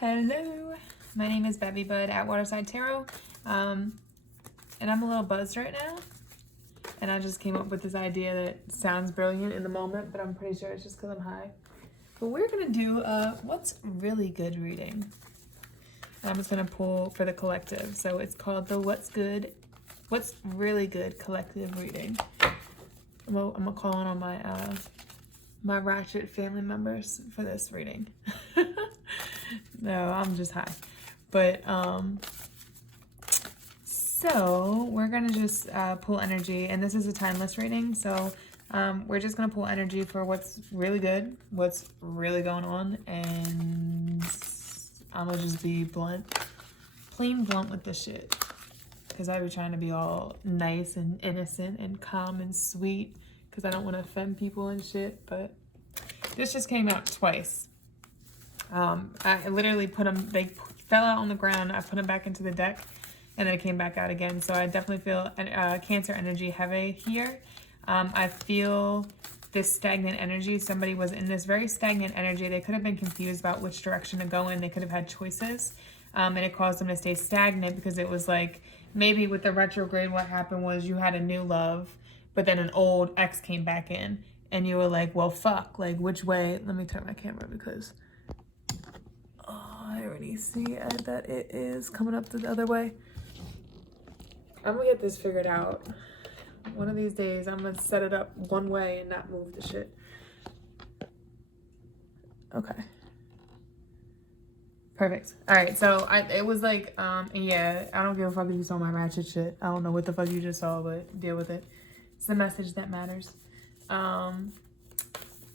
Hello, my name is bevybud at Waterside Tarot, and I'm a little buzzed right now, and I just came up with this idea that sounds brilliant in the moment, but I'm pretty sure it's just because I'm high. But we're going to do what's really good reading. And I'm just going to pull for the collective, so it's called the what's really good collective reading. Well, I'm going to call on my my ratchet family members for this reading. No, I'm just high. But so we're gonna just pull energy, and this is a timeless reading, so we're just gonna pull energy for what's really good, what's really going on, and I'm gonna just be plain blunt with this shit, because I be trying to be all nice and innocent and calm and sweet, because I don't want to offend people and shit. But this just came out twice. I literally put them, they fell out on the ground, I put them back into the deck, and then it came back out again. So I definitely feel Cancer energy heavy here. I feel this stagnant energy. Somebody was in this very stagnant energy. They could have been confused about which direction to go in. They could have had choices, and it caused them to stay stagnant, because it was like, maybe with the retrograde, what happened was you had a new love, but then an old ex came back in, and you were like, well, fuck, like, which way? Let me turn my camera, because I already see that it is coming up the other way. I'm gonna get this figured out. One of these days, I'm gonna set it up one way and not move the shit. Okay. Perfect. All right, so it was like, yeah, I don't give a fuck if you saw my ratchet shit. I don't know what the fuck you just saw, but deal with it. It's the message that matters.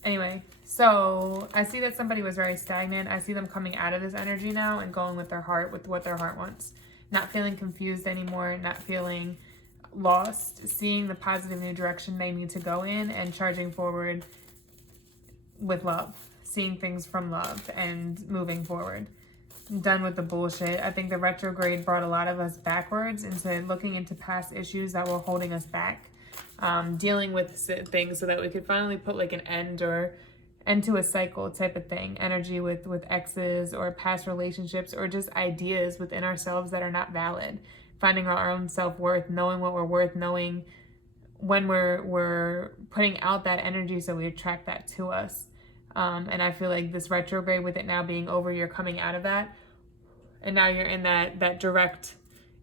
Anyway, so I see that somebody was very stagnant. I see them coming out of this energy now and going with their heart, with what their heart wants. Not feeling confused anymore, not feeling lost, seeing the positive new direction they need to go in, and charging forward with love, seeing things from love and moving forward. I'm done with the bullshit. I think the retrograde brought a lot of us backwards into looking into past issues that were holding us back. Dealing with things so that we could finally put like an end to a cycle type of thing. Energy with exes or past relationships, or just ideas within ourselves that are not valid. Finding our own self-worth, knowing what we're worth, knowing when we're putting out that energy so we attract that to us. And I feel like this retrograde, with it now being over, you're coming out of that, and now you're in that direct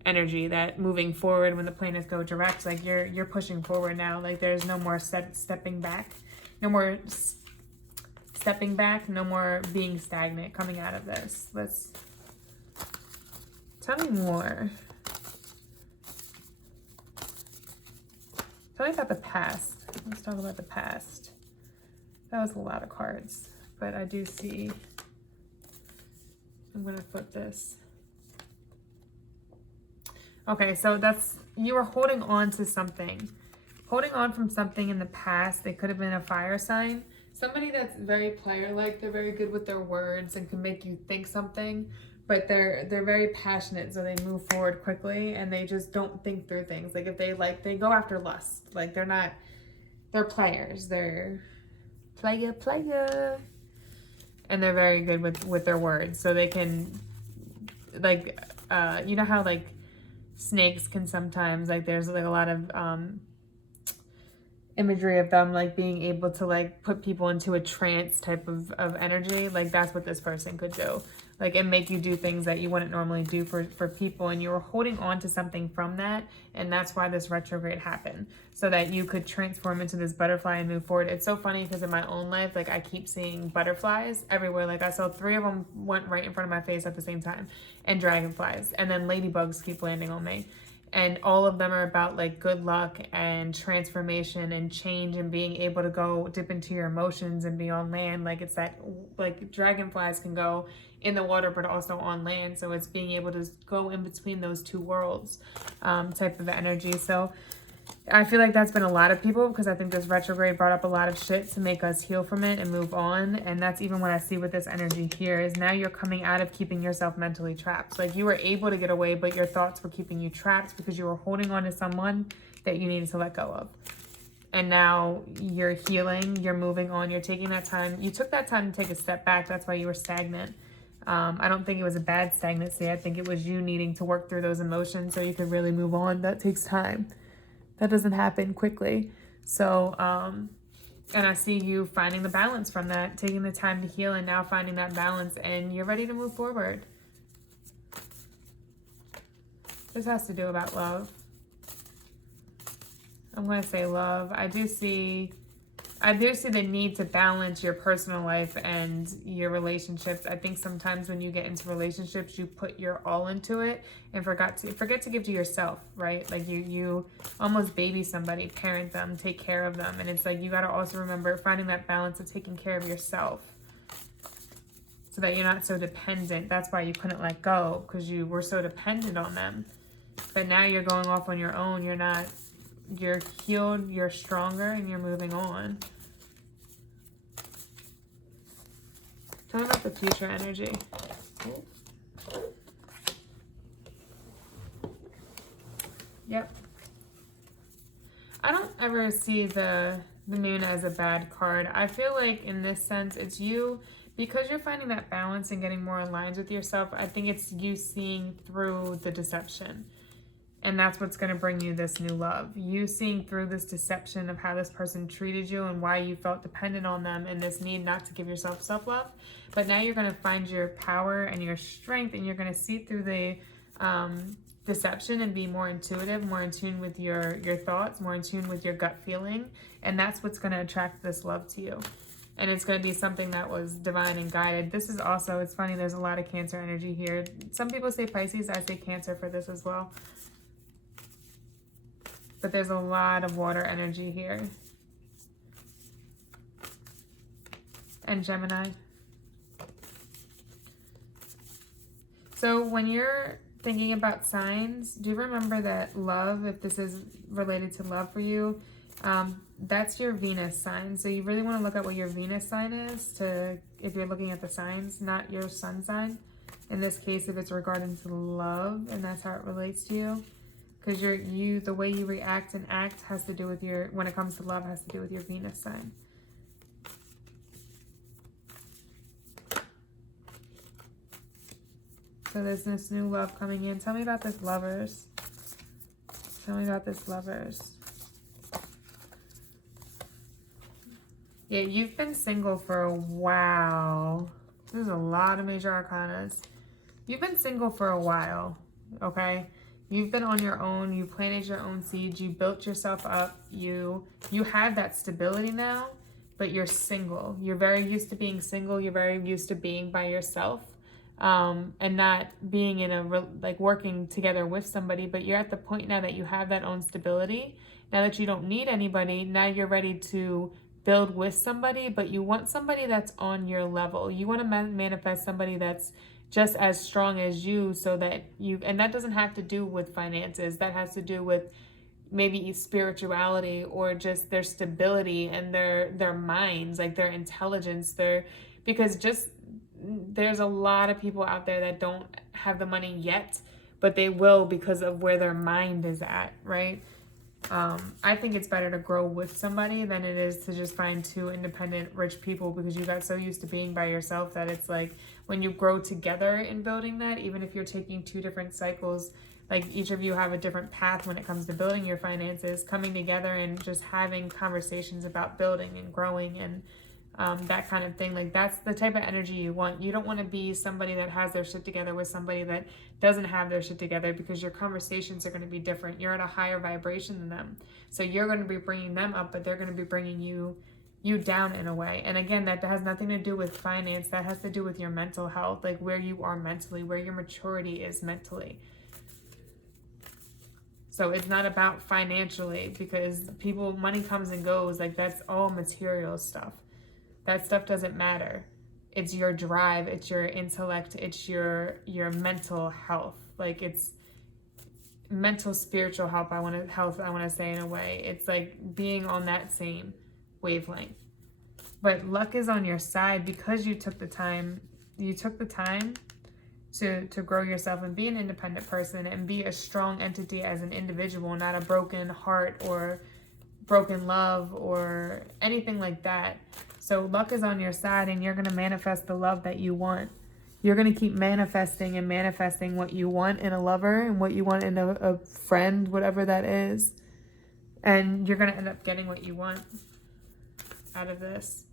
energy, that moving forward. When the planets go direct, like you're pushing forward now. Like there's no more stepping back, no more stepping back, no more being stagnant coming out of this. Let's tell me more. Tell me about the past. Let's talk about the past. That was a lot of cards, but I do see, I'm gonna flip this. Okay, so that's, you were holding on to something. Holding on from something in the past. They could have been a fire sign. Somebody that's very player-like. They're very good with their words and can make you think something. But they're very passionate, so they move forward quickly, and they just don't think through things. Like if they go after lust. Like they're players. They're player. And they're very good with their words. So they can, like, you know how like snakes can sometimes, like there's like a lot of imagery of them like being able to like put people into a trance type of energy. Like that's what this person could do, like, and make you do things that you wouldn't normally do for people, and you were holding on to something from that, and that's why this retrograde happened, so that you could transform into this butterfly and move forward. It's so funny because in my own life, like I keep seeing butterflies everywhere. Like I saw 3 of them went right in front of my face at the same time, and dragonflies, and then ladybugs keep landing on me. And all of them are about like good luck and transformation and change, and being able to go dip into your emotions and be on land. Like it's that, like dragonflies can go in the water but also on land, so it's being able to go in between those two worlds type of energy. So I feel like that's been a lot of people, because I think this retrograde brought up a lot of shit to make us heal from it and move on. And that's even what I see with this energy here, is now you're coming out of keeping yourself mentally trapped. Like you were able to get away, but your thoughts were keeping you trapped because you were holding on to someone that you needed to let go of. And now you're healing, you're moving on, you're taking that time. You took that time to take a step back. That's why you were stagnant. I don't think it was a bad stagnancy. I think it was you needing to work through those emotions so you could really move on. That takes time. That doesn't happen quickly. So, and I see you finding the balance from that, taking the time to heal and now finding that balance, and you're ready to move forward. This has to do about love. I'm going to say love. I do see the need to balance your personal life and your relationships. I think sometimes when you get into relationships, you put your all into it and forget to give to yourself, right? Like you almost baby somebody, parent them, take care of them. And it's like, you got to also remember finding that balance of taking care of yourself so that you're not so dependent. That's why you couldn't let go, because you were so dependent on them. But now you're going off on your own. You're healed, you're stronger, and you're moving on. Tell me about the future energy. Yep. I don't ever see the moon as a bad card. I feel like in this sense, it's you, because you're finding that balance and getting more aligned with yourself. I think it's you seeing through the deception. And that's what's going to bring you this new love. You seeing through this deception of how this person treated you and why you felt dependent on them, and this need not to give yourself self-love. But now you're going to find your power and your strength, and you're going to see through the deception and be more intuitive, more in tune with your thoughts, more in tune with your gut feeling. And that's what's going to attract this love to you. And it's going to be something that was divine and guided. This is also, it's funny, there's a lot of Cancer energy here. Some people say Pisces, I say Cancer for this as well. But there's a lot of water energy here. And Gemini. So when you're thinking about signs, do you remember that love, if this is related to love for you, that's your Venus sign. So you really want to look at what your Venus sign is if you're looking at the signs, not your sun sign. In this case, if it's regarding to love and that's how it relates to you. Because the way you react and act has to do with when it comes to love, has to do with your Venus sign. So there's this new love coming in. Tell me about this Lovers. Tell me about this Lovers. Yeah, you've been single for a while. There's a lot of major arcanas. You've been single for a while, okay? You've been on your own. You planted your own seeds. You built yourself up. You have that stability now, but you're single. You're very used to being single. You're very used to being by yourself, and not being working together with somebody. But you're at the point now that you have that own stability. Now that you don't need anybody, now you're ready to build with somebody, but you want somebody that's on your level. You want to manifest somebody that's just as strong as you, so that and that doesn't have to do with finances. That has to do with maybe spirituality, or just their stability and their minds, like their intelligence, because there's a lot of people out there that don't have the money yet, but they will because of where their mind is at, right? I think it's better to grow with somebody than it is to just find two independent rich people, because you got so used to being by yourself that it's like when you grow together in building that, even if you're taking two different cycles, like each of you have a different path when it comes to building your finances, coming together and just having conversations about building and growing and that kind of thing. Like that's the type of energy you want. You don't want to be somebody that has their shit together with somebody that doesn't have their shit together, because your conversations are going to be different. You're at a higher vibration than them. So you're going to be bringing them up, but they're going to be bringing you down in a way. And again, that has nothing to do with finance. That has to do with your mental health, like where you are mentally, where your maturity is mentally. So it's not about financially, because money comes and goes. Like that's all material stuff. That stuff doesn't matter. It's your drive, it's your intellect, it's your mental health. Like it's mental, spiritual health, I want to say in a way. It's like being on that same wavelength. But luck is on your side because you took the time to grow yourself and be an independent person and be a strong entity as an individual, not a broken heart or broken love or anything like that. So luck is on your side, and you're going to manifest the love that you want. You're going to keep manifesting and manifesting what you want in a lover and what you want in a friend, whatever that is. And you're going to end up getting what you want out of this.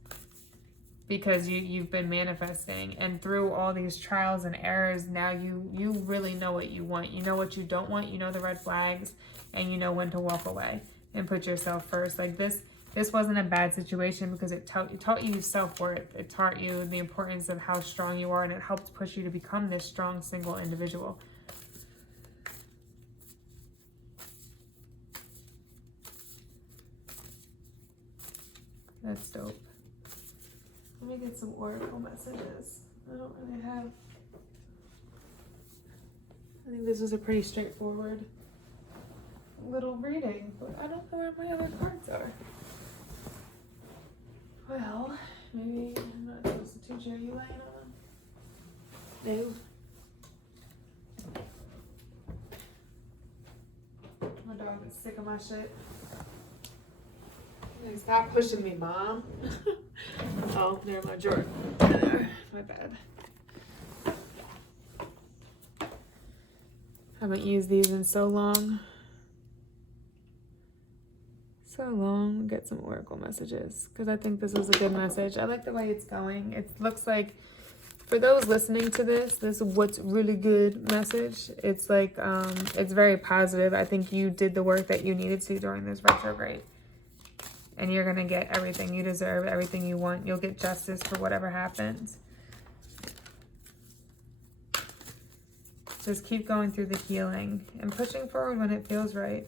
Because you've been manifesting, and through all these trials and errors, now you really know what you want. You know what you don't want, you know the red flags, and you know when to walk away and put yourself first. Like this wasn't a bad situation because it taught you self-worth. It taught you the importance of how strong you are, and it helped push you to become this strong single individual. That's dope. Let me get some oracle messages. I don't really have... I think this was a pretty straightforward little reading, but I don't know where my other cards are. Well, maybe I'm not supposed to teach you. Are you laying on? No. My dog is sick of my shit. Hey, stop pushing me, Mom. Oh, near my drawer. There. My bad. Haven't used these in so long. Get some oracle messages because I think this was a good message. I like the way it's going. It looks like for those listening to this what's really good message. It's like it's very positive. I think you did the work that you needed to during this retrograde. And you're going to get everything you deserve, everything you want. You'll get justice for whatever happens. Just keep going through the healing and pushing forward when it feels right.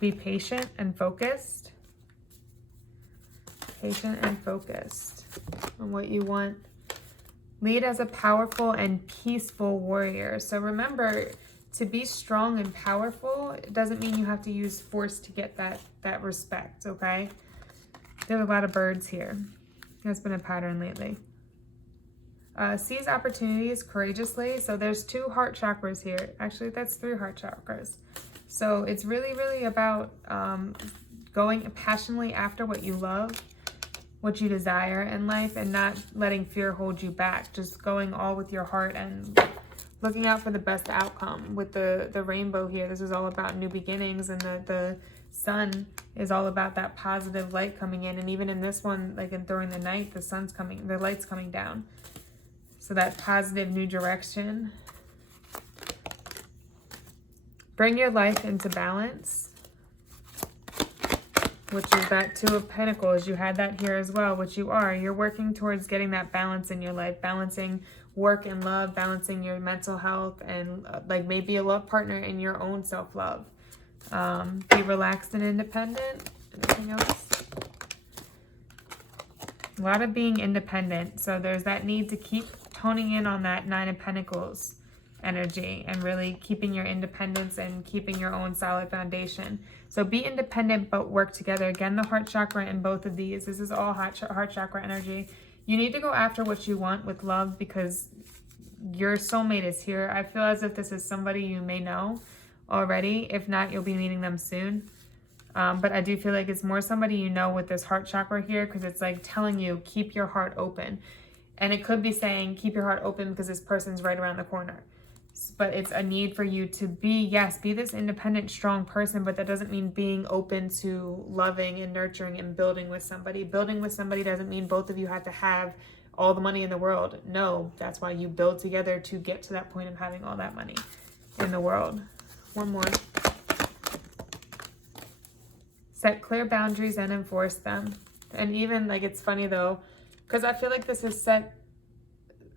Be patient and focused. Patient and focused on what you want. Lead as a powerful and peaceful warrior. So remember, to be strong and powerful, it doesn't mean you have to use force to get that respect, okay? There's a lot of birds here. That's been a pattern lately. Seize opportunities courageously. So there's 2 heart chakras here. Actually, that's 3 heart chakras. So it's really, really about going passionately after what you love, what you desire in life, and not letting fear hold you back. Just going all with your heart and looking out for the best outcome. With the rainbow here, this is all about new beginnings, and the sun is all about that positive light coming in. And even in this one, like during the night, the light's coming down. So that positive new direction. Bring your life into balance, which is that 2 of Pentacles. You had that here as well, which you are. You're working towards getting that balance in your life, balancing work and love, balancing your mental health, and like maybe a love partner in your own self-love. Be relaxed and independent. Anything else? A lot of being independent. So there's that need to keep toning in on that 9 of Pentacles energy and really keeping your independence and keeping your own solid foundation. So be independent but work together. Again, the heart chakra in both of these. This is all heart chakra energy. You need to go after what you want with love because your soulmate is here. I feel as if this is somebody you may know already. If not, you'll be meeting them soon. But I do feel like it's more somebody you know with this heart chakra here, because it's like telling you, keep your heart open. And it could be saying, keep your heart open because this person's right around the corner. But it's a need for you to be, yes, be this independent, strong person, but that doesn't mean being open to loving and nurturing and building with somebody. Building with somebody doesn't mean both of you have to have all the money in the world. No, that's why you build together to get to that point of having all that money in the world. One more. Set clear boundaries and enforce them. And even, like, it's funny though, because I feel like this is set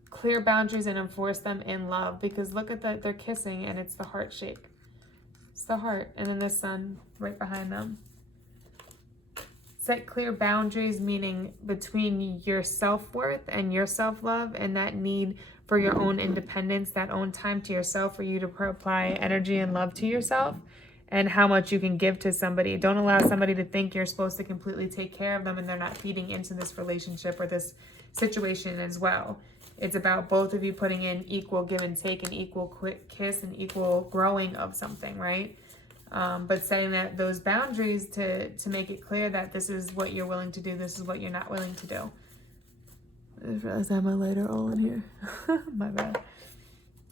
clear boundaries and enforce them in love, because look at that, they're kissing and it's the heart shape. It's the heart, and then the sun right behind them. Set clear boundaries, meaning between your self-worth and your self-love, and that need for your own independence, that own time to yourself, for you to apply energy and love to yourself, and how much you can give to somebody. Don't allow somebody to think you're supposed to completely take care of them and they're not feeding into this relationship or this situation as well. It's about both of you putting in equal give and take, and equal quick kiss and equal growing of something, right? But setting those boundaries to make it clear that this is what you're willing to do, this is what you're not willing to do. I just realized I have my lighter all in here. My bad.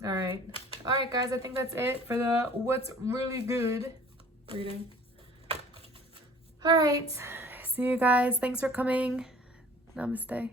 All right, guys. I think that's it for the what's really good reading. All right, see you guys. Thanks for coming. Namaste.